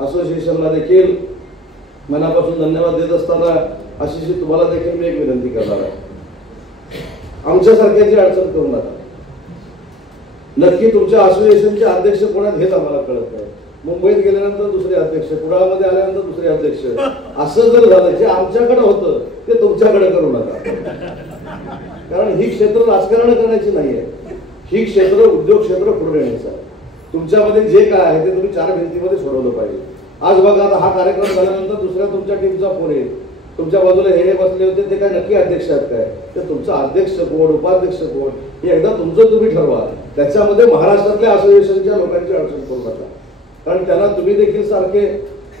असोसिएशनला देखील मनापासून धन्यवाद देत असताना आशिष तुम्हाला देखील मी एक विनंती करणार आहे, आमच्यासारख्याची अडचण करू नका. नक्की तुमच्या असोसिएशनचे अध्यक्ष कोण आहेत हेच आम्हाला कळत नाही. मुंबईत गेल्यानंतर दुसरे अध्यक्ष, कुडाळमध्ये आल्यानंतर दुसरे अध्यक्ष, असं जर झालं जे आमच्याकडे होतं ते तुमच्याकडे करू नका. कारण ही क्षेत्र राजकारण करण्याची नाही आहे, ही क्षेत्र उद्योग क्षेत्र पुढे नेण्याचं आहे. तुमच्यामध्ये जे काय आहे ते तुम्ही 4 भिंतीमध्ये सोडवलं पाहिजे. आज बघा, आता हा कार्यक्रम झाल्यानंतर दुसऱ्या तुमच्या टीमचा फोन येईल, तुमच्या बाजूला हे बसले होते ते काय नक्की अध्यक्ष आहेत काय, तर तुमचा अध्यक्ष कोण, उपाध्यक्ष कोण हे एकदा तुमचं तुम्ही ठरवा. त्याच्यामध्ये महाराष्ट्रातल्या असोसिएशनच्या लोकांची अडचण करू नका. कारण त्यांना तुम्ही देखील सारखे,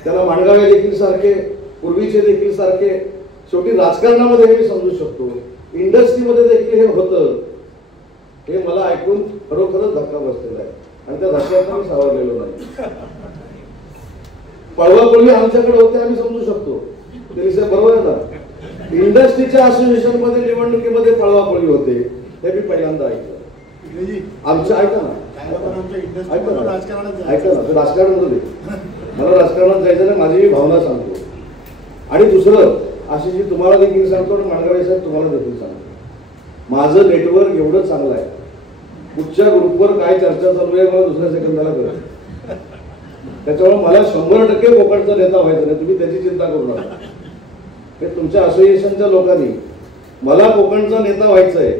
त्यांना माणगावे देखील सारखे, पूर्वीचे देखील सारखे. शेवटी राजकारणामध्ये हे मी समजू शकतो, इंडस्ट्रीमध्ये देखील हे होतं, हे मला ऐकून खरोखरच धक्का बसलेला आहे आणि त्या धक्क्यात मी सावरलेलो नाही. पळवापळवी आमच्याकडे होते आम्ही समजू शकतो, ते विषय बरोबर आहे ना. इंडस्ट्रीच्या असोसिएशन मध्ये निवडणुकीमध्ये पळवापळवी होते हे मी पहिल्यांदा ऐकलं. आमच्या ऐका ना, राजकारण मध्ये मला राजकारणात जायचं नाही, माझी भावना सांगतो. आणि दुसरं आशिषजी तुम्हाला देखील सांगतो आणि माणगावे साहेब तुम्हाला देखील सांगतो, माझं नेटवर्क एवढं चांगलं आहे, कुठच्या ग्रुपवर काय चर्चा चालू आहे मला दुसऱ्या सेकंदाला कळतं. त्याच्यामुळे मला 100% कोकणचा नेता व्हायचं नाही, तुम्ही त्याची चिंता करू नका. हे तुमच्या असोसिएशनच्या लोकांनी मला कोकणचा नेता व्हायचं आहे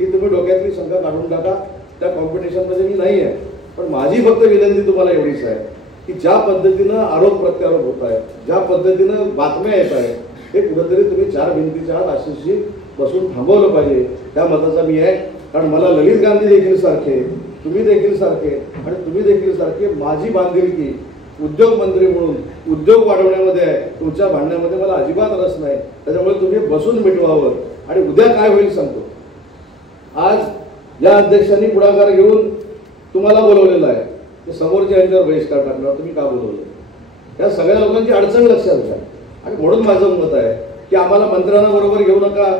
ही तुम्ही डोक्यातली शंका काढून टाका. त्या कॉम्पिटिशनमध्ये मी नाही आहे, पण माझी फक्त विनंती तुम्हाला एवढीच आहे की ज्या पद्धतीनं आरोप प्रत्यारोप होत आहे, ज्या पद्धतीनं बातम्या येत आहे, हे कुठेतरी तुम्ही 4 भिंतीच्या आत आशिषजी बसून थांबवलं पाहिजे. त्या मताचा मी आहे. कारण मला ललित गांधी देखील सारखे, तुम्ही देखील सारखे आणि तुम्ही देखील सारखे माझी बांधिलकी उद्योग मंत्री म्हणून उद्योग वाढवण्यामध्ये आहे, तुमच्या भांडण्यामध्ये मला अजिबात रस नाही. त्याच्यामुळे तुम्ही बसून मिटवावं. आणि उद्या काय होईल सांगतो. आज या अध्यक्षांनी पुढाकार घेऊन तुम्हाला बोलवलेलं आहे, ते समोरच्या यांच्यावर बहिष्कार टाकणार, तुम्ही का बोलवलं, या सगळ्या लोकांची अडचण लक्षात घ्या. आणि म्हणून माझं मत आहे की आम्हाला मंत्र्यांना बरोबर घेऊ नका,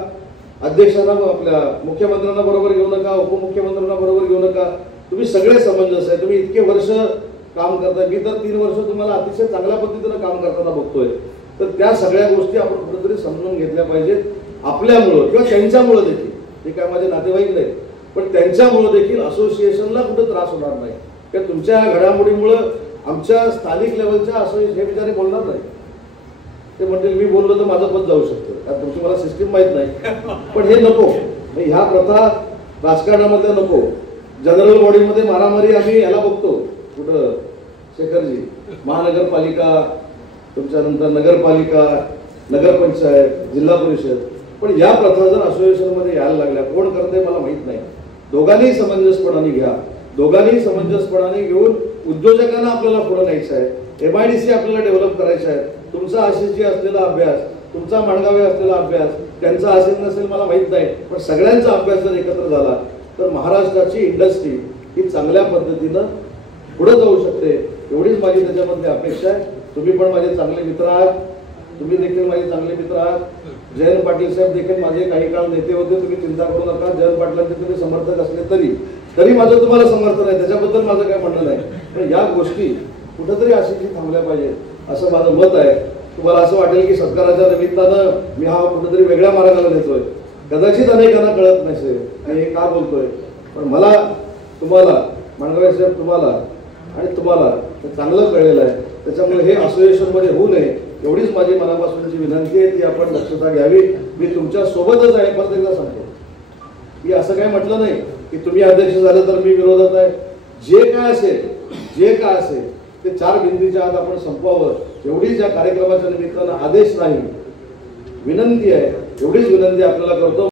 अध्यक्षांना आपल्या मुख्यमंत्र्यांना बरोबर घेऊ नका, उपमुख्यमंत्र्यांना बरोबर घेऊ नका. तुम्ही सगळे समंजस आहे, तुम्ही इतके वर्ष काम करताय, मी तर 3 वर्ष तुम्हाला अतिशय चांगल्या पद्धतीनं काम करताना बघतोय. तर त्या सगळ्या गोष्टी आपण कुठेतरी समजून घेतल्या पाहिजेत. आपल्यामुळं किंवा त्यांच्यामुळं देखील, ते काय माझे नातेवाईक नाहीत, पण त्यांच्यामुळं देखील असोसिएशनला कुठं त्रास होणार नाही. किंवा तुमच्या घडामोडीमुळं आमच्या स्थानिक लेवलच्या असोसिएशन हे विचारे बोलणार नाही. ते म्हणतील मी बोललो तर माझं पद जाऊ शकतं, कारण तुमची मला सिस्टीम माहीत नाही. पण हे नको, ह्या प्रथा राजकारणामध्ये नको. जनरल बॉडीमध्ये मारामारी आम्ही याला बघतो, कुठं शेखरजी, महानगरपालिका, तुमच्यानंतर नगरपालिका, नगरपंचायत, जिल्हा परिषद. पण या प्रथा जर असोसिएशनमध्ये यायला लागल्या, कोण करते मला माहीत नाही. दोघांनी समंजसपणाने घ्या, दोघांनी समंजसपणाने घेऊन उद्योजकांना आपल्याला पुढे न्यायचं आहे, MIDC आपल्याला डेव्हलप करायचं आहे. तुमचा आशिषजी असलेला अभ्यास, तुमचा माणगावे असलेला अभ्यास, त्यांचा असेल नसेल मला माहीत नाही, पण सगळ्यांचा अभ्यास जर एकत्र झाला तर महाराष्ट्राची इंडस्ट्री ही चांगल्या पद्धतीनं पुढे जाऊ शकते. एवढीच माझी त्याच्यामध्ये अपेक्षा आहे. तुम्ही पण माझे चांगले मित्र आहात, तुम्ही देखील माझे चांगले मित्र आहात. जयंत पाटील साहेब देखील माझे काही काळ नेते होते, तुम्ही चिंता करू नका. जयंत पाटलांचे तुम्ही समर्थक असले तरी माझं तुम्हाला समर्थन आहे, त्याच्याबद्दल माझं काय म्हणणं नाही. पण या गोष्टी कुठंतरी अशी थांबल्या पाहिजेत असं माझं मत आहे. तुम्हाला असं वाटेल की सत्काराच्या निमित्तानं मी हा कुठेतरी वेगळ्या मार्गाला नेतोय, कदाचित अनेकांना कळत नसेल हे का बोलतोय. पण मला, तुम्हाला, माणगावे साहेब तुम्हाला आणि तुम्हाला चांगलं कळलेलं आहे. त्याच्यामुळे हे असोसिएशनमध्ये होऊ नये एवढीच माझी मनापासूनची विनंती आहे, ती आपण दक्षता घ्यावी. मी तुमच्या सोबतच आहे, परत एकदा सांगतो. मी असं काही म्हटलं नाही की तुम्ही अध्यक्ष झाले तर मी विरोधात आहे. जे काय असेल ते 4 भिंतीच्या आत आपण संपवावं एवढीच या कार्यक्रमाच्या निमित्तानं आदेश नाही, विनंती आहे. एवढीच विनंती आपल्याला करतो.